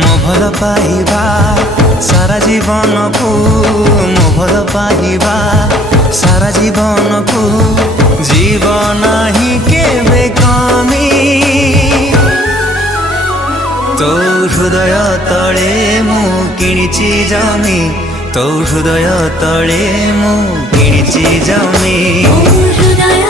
ମୋ ଭଲ ପାଇବା ସାରା ଜୀବନକୁ, ମୋ ଭଲ ପାଇବା ସାରା ଜୀବନକୁ ଯିବ ନାହିଁ କେବେ କମି। ତୋ ହୃଦୟ ତଳେ ମୁଁ କିଣିଛି ଜମି, ତୋ ହୃଦୟ ତଳେ ମୁଁ କିଣିଛି ଜମି। ହୃଦୟ